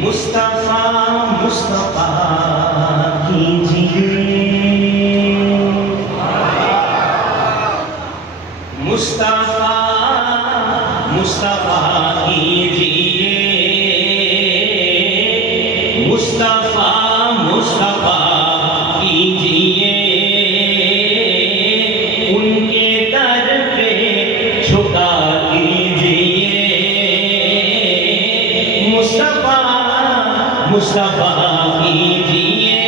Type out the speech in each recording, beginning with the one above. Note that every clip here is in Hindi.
मुस्तफा मुस्तफा कीजिए, मुस्तफा मुस्तफा कीजिए, मुस्तफा मुस्तफा कीजिए, उनके दर पे झुका कीजिए, मुस्तफा मुस्तफा कीजिए।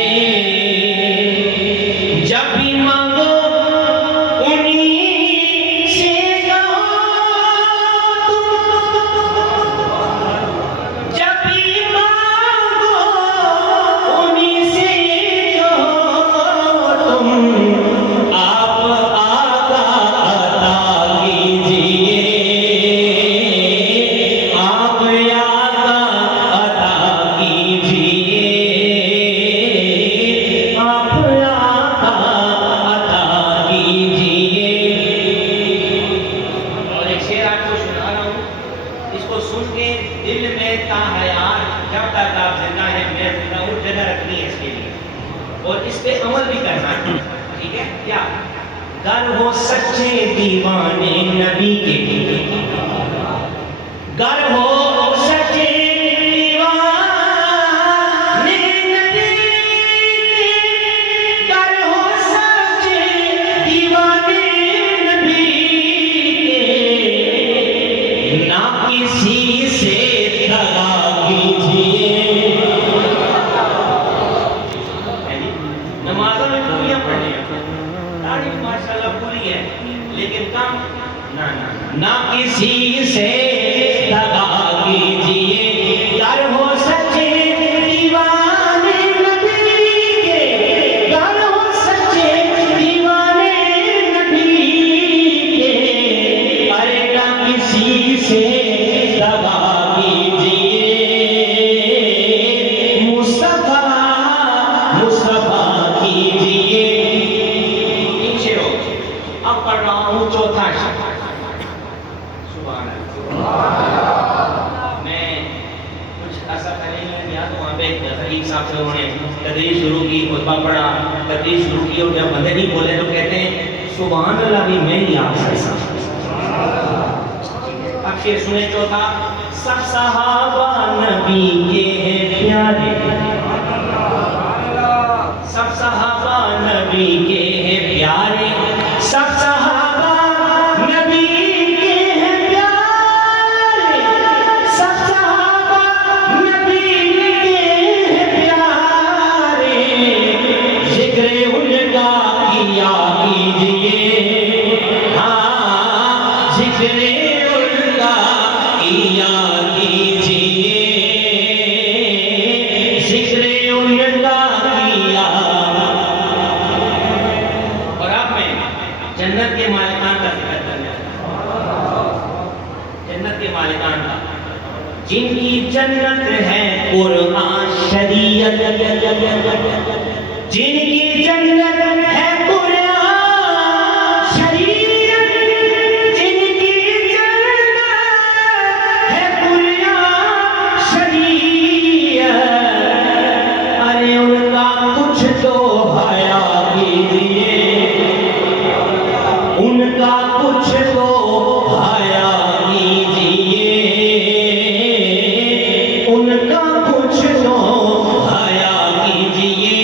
जब भी मांगो उन्हीं से कहो तुम, जब भी मांगो उन्हीं से कहो तुम, आप आका अता कीजिए, आप आका अता कीजिए, आप आका अता कीजिए। और एक शेर आपको सुना रहा हूँ, इसको सुन के दिल में ताहयात जब तक आप जिंदा है मैं जिंदा हूँ जगह रखनी है इसके लिए, और इस पे अमल भी करना है। ठीक है क्या? गर हो सच्चे दीवाने नबी के, गर हो सच्चे दीवाने नबी के, गर हो सच्चे दीवाने नबी के, ना किसी से दगा कीजिए। नमाज़ों में पूरियां पढ़ने, दाढ़ी माशाल्लाह पूरी है, लेकिन काम ना ना ना किसी से दगा कीजिए। गर हो सच्चे दीवाने नबी के, गर हो सच्चे दीवाने नबी के, अरे ना किसी से दगा कीजिए, मुस्तफा मुस्तफा कीजिए। इन शेरों अब पढ़ रहा हूँ चौथा शेर। सुभान अल्लाह। मैं कुछ ऐसा पहले ही गया तो वहाँ पे खलीफ साहब से उन्होंने तदरीस शुरू की, खुतबा पढ़ा, तदरीस शुरू की, और जब मदनी बोले तो कहते हैं सुभान अल्लाह भी मैं ही आप से साथ। अब शेर सुने चौथा। सब सहाबा नबी के हैं प्यारे, सब सहाबा नबी के हैं प्यारे, सब सहाबा नबी के हैं प्यारे, सब सहाबा नबी के हैं प्यारे, जिक्र उनका किया कीजिए, हाँ जिक्र उनका किया कीजिए, जिक्र उनका किया। और अब मैं जन्नत के मालिकान का जिक्र करना है, जन्नत के मालिकान का, जिनकी जन्नत है कुरान शरीयत, जिनकी जन्नत है कुरान शरीयत, जिनकी जन्नत है कुरान शरीयत, अरे उनका कुछ तो हया कीजिए, उनका कुछ तो हया कीजिए, उनका कुछ तो हया कीजिए।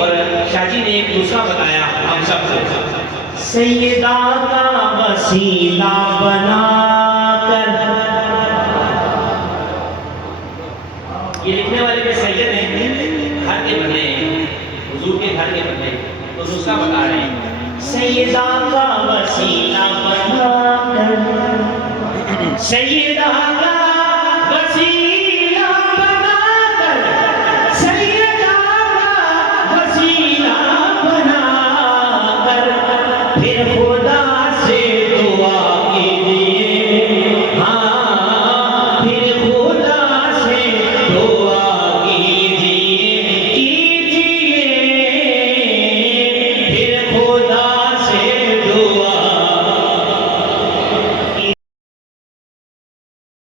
और शाजी ने एक दूसरा बताया हम सबको, सैयदा का वसीला बनाकर, ये लिखने वाले में सैयद हैं, घर के बने हैं, हुजूर के घर के बने, तो दूसरा बता रहे हैं सैयदा का वसीला बनाकर, सैयदा का